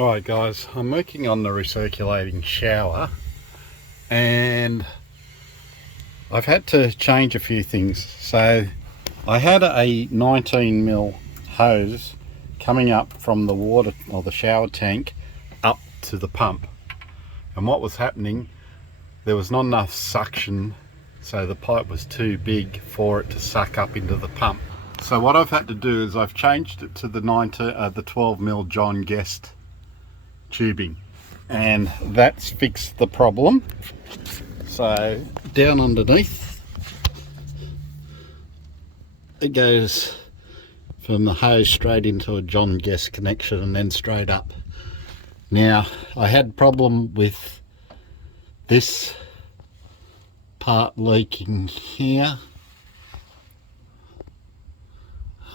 Alright guys, I'm working on the recirculating shower and I've had to change a few things. So I had a 19mm hose coming up from the water or the shower tank up to the pump, and what was happening, there was not enough suction, so the pipe was too big for it to suck up into the pump. So what I've had to do is I've changed it to the 12mm John Guest tubing, and that's fixed the problem. So down underneath it goes from the hose straight into a John Guest connection and then straight up. Now I had problem with this part leaking here.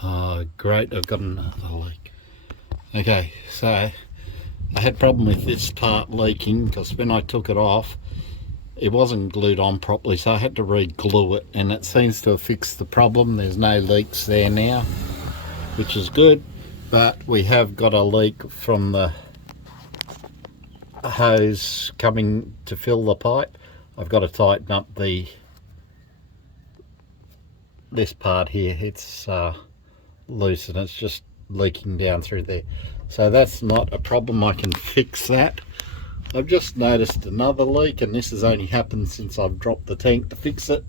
Oh great, I've got another leak. Okay, so I had problem with this part leaking because when I took it off it wasn't glued on properly, so I had to re-glue it, and it seems to have fixed the problem. There's no leaks there now, which is good, but we have got a leak from the hose coming to fill the pipe. I've got to tighten up this part here. It's loose and it's just leaking down through there, so that's not a problem. I can fix that. I've just noticed another leak, and this has only happened since I've dropped the tank to fix it.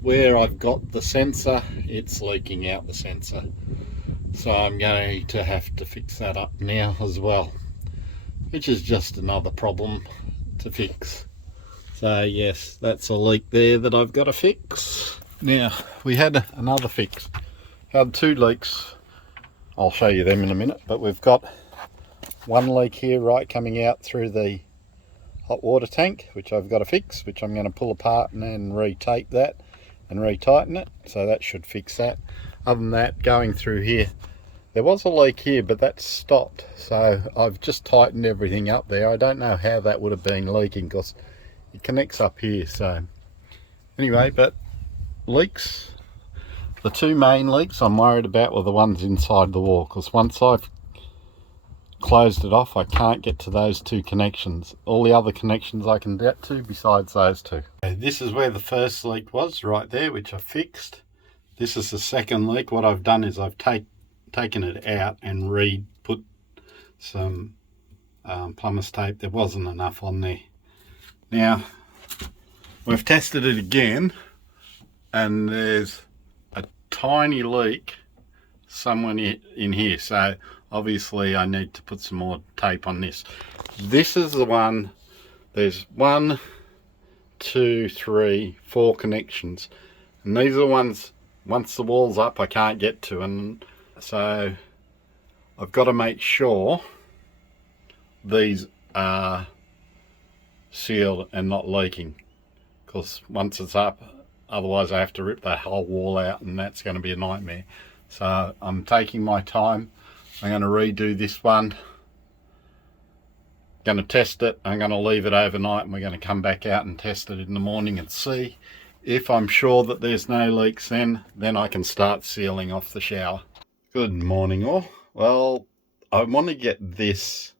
Where I've got the sensor, it's leaking out the sensor, so I'm going to have to fix that up now as well, which is just another problem to fix. So yes, that's a leak there that I've got to fix. Now we had another fix. Had two leaks, I'll show you them in a minute, but we've got one leak here right coming out through the hot water tank, which I've got to fix, which I'm going to pull apart and then retape that and retighten it, so that should fix that. Other than that, going through here, there was a leak here but that's stopped, so I've just tightened everything up there. I don't know how that would have been leaking because it connects up here. So anyway, but leaks, the two main leaks I'm worried about were the ones inside the wall, because once I've closed it off I can't get to those two connections. All the other connections I can get to besides those two. Okay, this is where the first leak was, right there, which I fixed. This is the second leak. What I've done is I've taken it out and put some plumber's tape. There wasn't enough on there. Now we've tested it again and there's a tiny leak somewhere in here, so obviously I need to put some more tape on this. This is the one, there's 1, 2, 3, 4 connections, and these are the ones once the wall's up I can't get to, and so I've got to make sure these are sealed and not leaking, because once it's up, otherwise I have to rip the whole wall out and that's going to be a nightmare. So I'm taking my time. I'm going to redo this one, going to test it, I'm going to leave it overnight, and we're going to come back out and test it in the morning and see. If I'm sure that there's no leaks, then I can start sealing off the shower. Good morning all. Well, I want to get this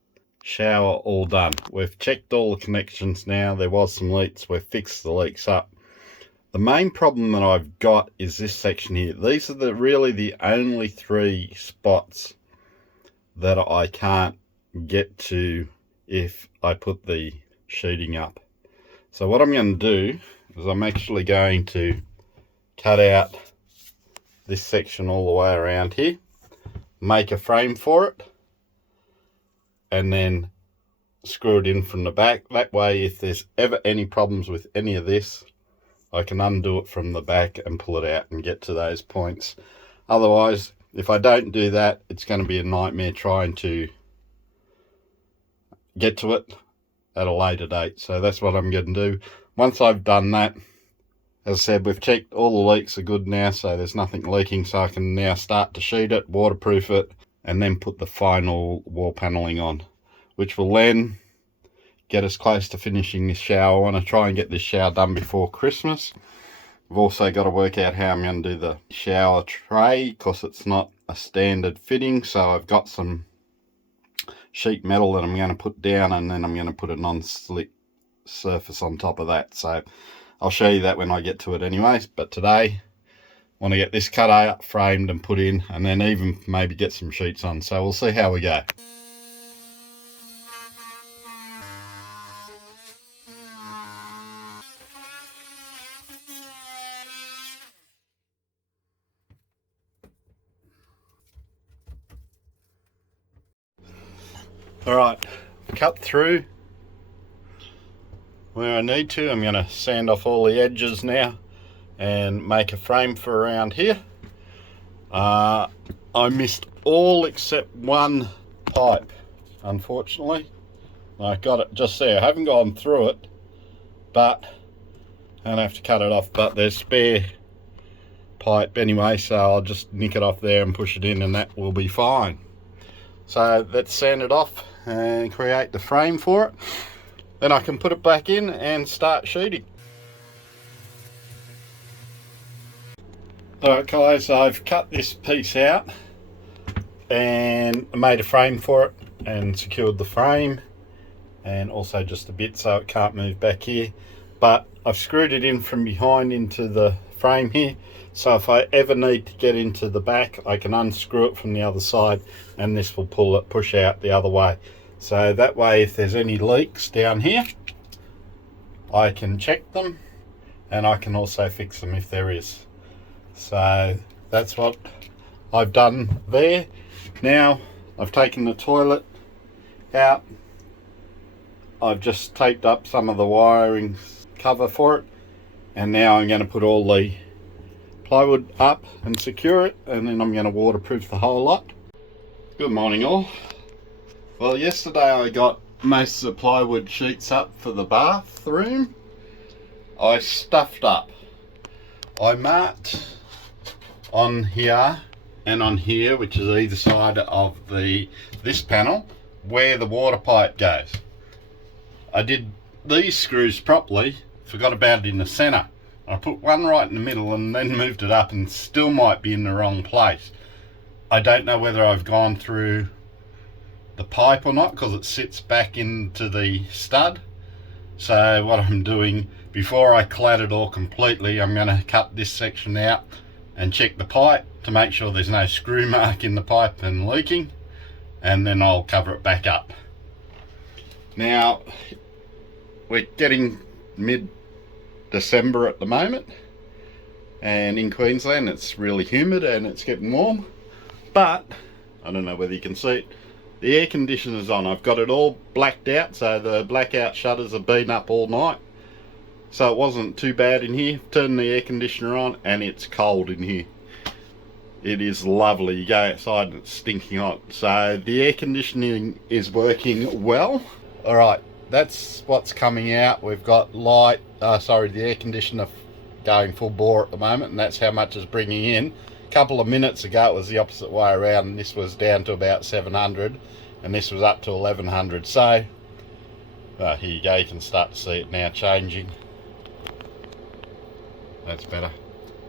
shower all done. We've checked all the connections now. There was some leaks, we've fixed the leaks up. The main problem that I've got is this section here. These are really the only 3 spots that I can't get to if I put the sheeting up. So what I'm going to do is I'm actually going to cut out this section all the way around here, make a frame for it, and then screw it in from the back. That way if there's ever any problems with any of this, I can undo it from the back and pull it out and get to those points. Otherwise, if I don't do that, it's going to be a nightmare trying to get to it at a later date. So that's what I'm going to do. Once I've done that, as I said, we've checked all the leaks are good now, so there's nothing leaking, so I can now start to sheet it, waterproof it, and then put the final wall paneling on, which will then get us close to finishing this shower. I want to try and get this shower done before Christmas. I've also got to work out how I'm going to do the shower tray, because it's not a standard fitting, so I've got some sheet metal that I'm going to put down, and then I'm going to put a non-slip surface on top of that. So I'll show you that when I get to it anyways. But today I want to get this cut out, framed and put in, and then even maybe get some sheets on. So we'll see how we go. Alright, cut through where I need to. I'm going to sand off all the edges now and make a frame for around here. I missed all except one pipe, unfortunately. I got it just there. I haven't gone through it, but I don't have to cut it off. But there's spare pipe anyway, so I'll just nick it off there and push it in, and that will be fine. So let's sand it off and create the frame for it. Then I can put it back in and start shooting. Alright guys, I've cut this piece out and made a frame for it and secured the frame, and also just a bit so it can't move back here. But I've screwed it in from behind into the frame here, so if I ever need to get into the back, I can unscrew it from the other side, and this will push out the other way. So that way, if there's any leaks down here, I can check them, and I can also fix them if there is. So that's what I've done there. Now I've taken the toilet out. I've just taped up some of the wiring cover for it, and now I'm going to put all the plywood up and secure it, and then I'm going to waterproof the whole lot. Good morning all. Well, yesterday I got most of the plywood sheets up for the bathroom. I stuffed up. I marked on here and on here, which is either side of this panel, where the water pipe goes. I did these screws properly, forgot about it in the center. I put one right in the middle and then moved it up, and still might be in the wrong place. I don't know whether I've gone through the pipe or not, because it sits back into the stud. So what I'm doing, before I clad it all completely, I'm going to cut this section out and check the pipe to make sure there's no screw mark in the pipe and leaking, and then I'll cover it back up. Now we're getting mid-December at the moment, and in Queensland it's really humid and it's getting warm, but I don't know whether you can see it, the air conditioner's on. I've got it all blacked out, so the blackout shutters have been up all night, so it wasn't too bad in here. Turn the air conditioner on and it's cold in here. It is lovely. You go outside and it's stinking hot. So the air conditioning is working well. Alright, that's what's coming out. We've got the air conditioner going full bore at the moment, and that's how much it's bringing in. A couple of minutes ago it was the opposite way around, and this was down to about 700 and this was up to 1100. So here you go, you can start to see it now changing. That's better.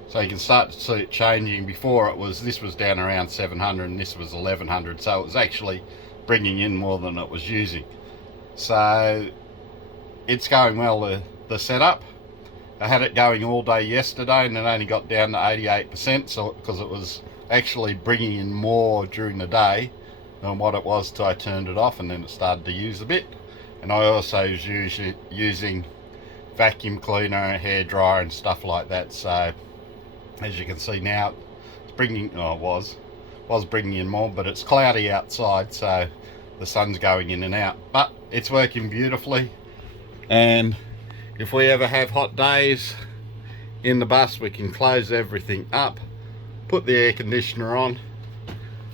So you can start to see it changing. Before this was down around 700 and this was 1100, so it was actually bringing in more than it was using. So it's going well, the setup. I had it going all day yesterday and it only got down to 88%, so because it was actually bringing in more during the day than what it was till I turned it off, and then it started to use a bit. And I also was using vacuum cleaner, hair dryer and stuff like that. So as you can see now, it's bringing, was bringing in more, but it's cloudy outside, so the sun's going in and out, but it's working beautifully. And if we ever have hot days in the bus, we can close everything up, put the air conditioner on,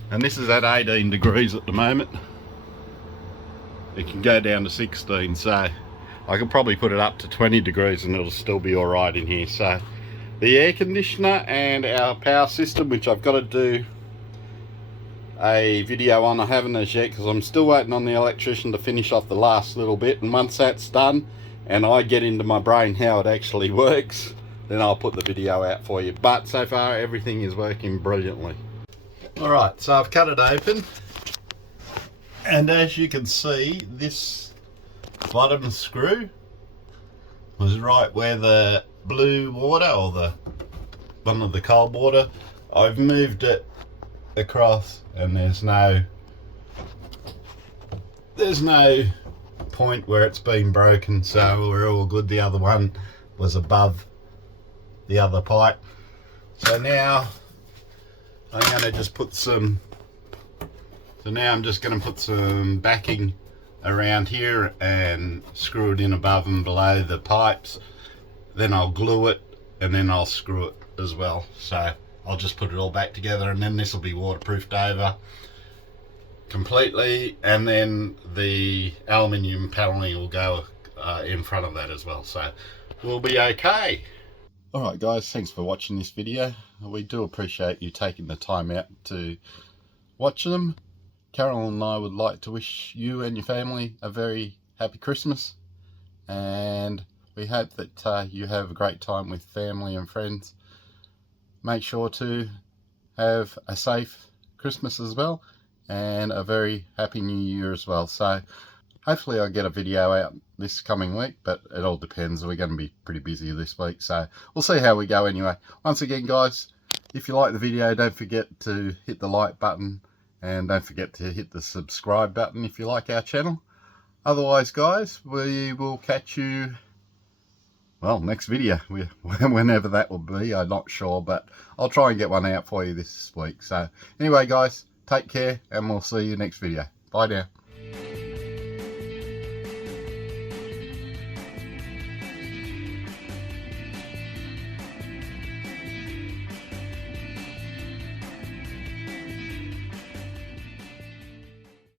and this is at 18 degrees at the moment. It can go down to 16, so I could probably put it up to 20 degrees and it'll still be all right in here. So the air conditioner and our power system, which I've got to do a video on, I haven't as yet because I'm still waiting on the electrician to finish off the last little bit, and once that's done and I get into my brain how it actually works, then I'll put the video out for you. But so far everything is working brilliantly. Alright, so I've cut it open And as you can see, this bottom screw was right where the blue water, or the one of the cold water, I've moved it across, and there's no point where it's been broken, so we're all good. The other one was above the other pipe. So now I'm going to just put some backing around here and screw it in above and below the pipes. Then I'll glue it, and then I'll screw it as well. So I'll just put it all back together, and then this will be waterproofed over completely, and then the aluminium paneling will go in front of that as well, so we'll be okay. Alright guys, thanks for watching this video. We do appreciate you taking the time out to watch them. Carolyn and I would like to wish you and your family a very happy Christmas, and we hope that you have a great time with family and friends. Make sure to have a safe Christmas as well, and a very happy new year as well. So hopefully I'll get a video out this coming week, but it all depends. We're going to be pretty busy this week, so we'll see how we go anyway. Once again guys, if you like the video, don't forget to hit the like button, and don't forget to hit the subscribe button if you like our channel. Otherwise guys, we will catch you, well, next video, whenever that will be. I'm not sure, but I'll try and get one out for you this week. So anyway guys, take care, and we'll see you next video. Bye now.